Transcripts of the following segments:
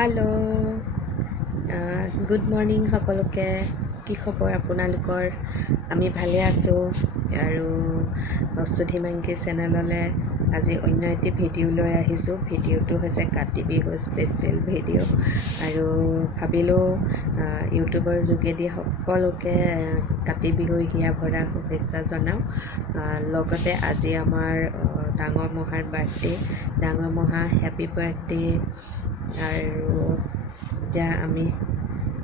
hello good morning सकलोके কি খবৰ আপোনালোকৰ আমি ভালে আছো আৰু সুধি মাংকি চেনেললে আজি অন্য এটি ভিডিঅ' লৈ আহিছো ভিডিঅ'টো হৈছে কাতি বিহু স্পেচিয়েল ভিডিঅ' আৰু ভাবিলো ইউটিউবৰ যোগেদি সকলোকে কাতি বিহুৰ হিয়া ভৰা শুভেচ্ছা জনাও লগতে আজি আমাৰ ডাঙৰ মহাৰ বাৰ্থডে ডাঙৰ মহা হেপী বাৰ্থডে আৰু এতিয়া আমি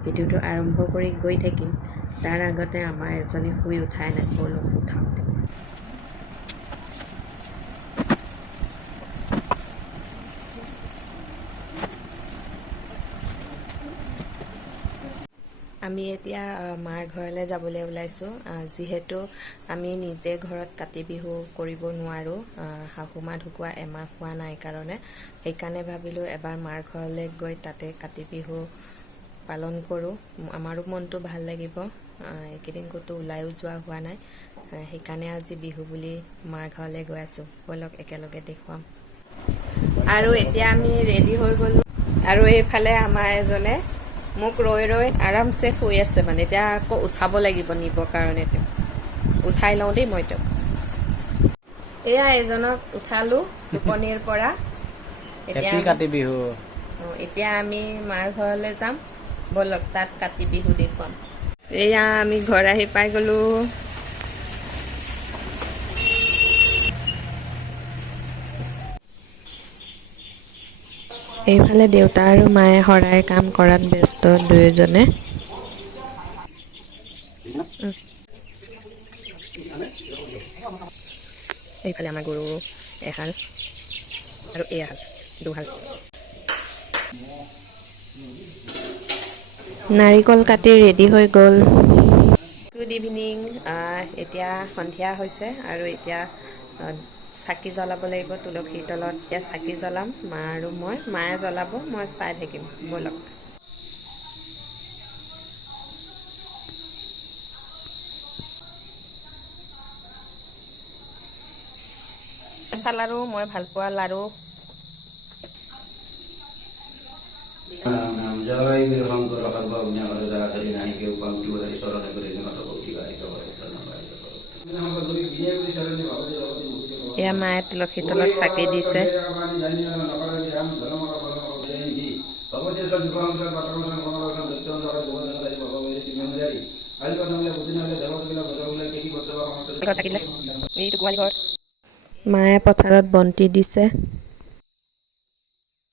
ভিডিঅ'টো আৰম্ভ কৰি গৈ থাকিম তাৰ আগতে আমাৰ এজনী শুই উঠাই নাই বলক উঠাও আমি এতিয়া মাৰ ঘৰলৈ যাবলৈ ওলাইছো যিহেতু আমি নিজে ঘৰত কাতি বিহু কৰিব নোৱাৰো হাহুমা ঢুকুৱা এমাহ হোৱা নাই কাৰণে সেইকাৰণে ভাবিলো এবাৰ মাৰ ঘৰলৈ গৈ তাতে কাতি বিহু পালন কৰো আমাৰো মনটো ভাল লাগিব একেদিন কতো ওলাইও যোৱা হোৱা নাই সেইকাৰণে আজি বিহু বুলি মাৰ ঘৰলৈ গৈ আছো বলক একেলগে দেখুৱাম আৰু এতিয়া আমি ৰেডি হৈ গলো আৰু এইফালে আমাৰ এজনে মোক ৰৈ ৰৈ আৰামছে শুই আছে মানে এতিয়া আকৌ উঠাব লাগিব নিব কাৰণে উঠাই লওঁ দেই মই এয়া এজনক উঠালো টোপনিৰ পৰা হেপী কাতি বিহু এতিয়া আমি মাৰ ঘৰলৈ যাম বলক তাত কাতি বিহু দেখুৱাম এয়া আমি ঘৰ আহি পাই গলো এইফালে দেউতা আৰু মায়ে হৰাই কাম কৰাত ব্যস্ত দুয়োজনে এইফালে আমাৰ গৰু এহাল আৰু এহাল দুহাল নাৰিকল কাটি ৰেডি হৈ গ'ল গুড ইভিনিং এতিয়া সন্ধিয়া হৈছে আৰু এতিয়া চাকি জ্বলাব লাগিব তুলসীৰ তলত এতিয়া চাকি জ্বলাম মা আৰু মই মায়ে জ্বলাব মই চাই থাকিম বলক কেঁচা লাৰু মই ভাল পোৱা লাৰু জয় শংকৰ সৰ্বজ্ঞানৰ জাগাধাৰী নাই কেউ পাউটি হৰি চৰণে কৰি নিহত ভক্তি গায়িত এয়া মায়ে তুলসীৰ তলত চাকি দিছে মায়ে পথাৰত বন্তি দিছে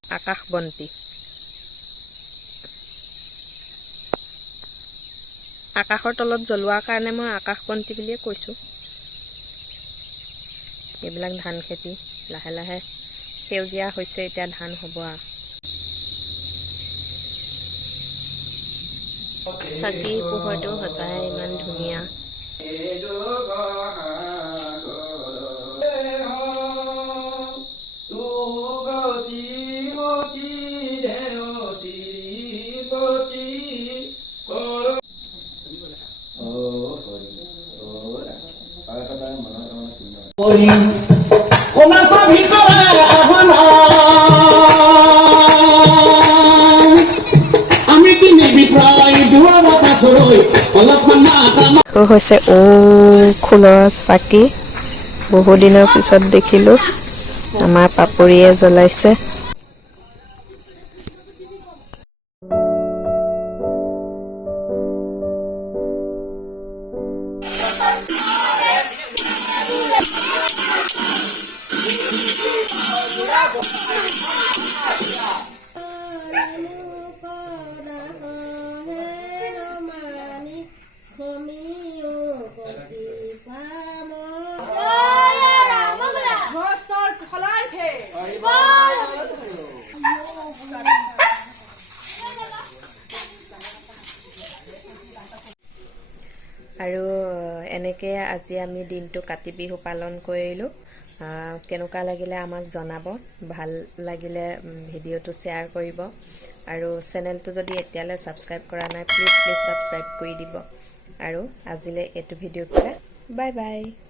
আকাশ বন্তি আকাশৰ তলত জ্বলোৱাৰ কাৰণে মই আকাশ বন্তি বুলিয়ে কৈছো এইবিলাক ধান খেতি লাহে লাহে সেউজীয়া হৈছে এতিয়া ধান হ'ব চাকি পোহৰটো সঁচাই ইমান ধুনীয়া হৈছে খোলৰ চাকি বহু দিনৰ পিছত দেখিলো আমাৰ পাপৰিয়ে জ্বলাইছে আৰু এনেকে আজি আমি দিনটো কাতি বিহু পালন কৰিলো কেনেকুৱা লাগিলে আমাক জনাব ভাল লাগিলে ভিডিঅ'টো শ্বেয়াৰ কৰিব আৰু চেনেলটো যদি এতিয়ালৈ সাবস্ক্ৰাইব কৰা নাই প্লিজ সাবস্ক্ৰাইব কৰি দিব আৰু আজিলৈ এইটো ভিডিঅ'ৰ পৰা বাই বাই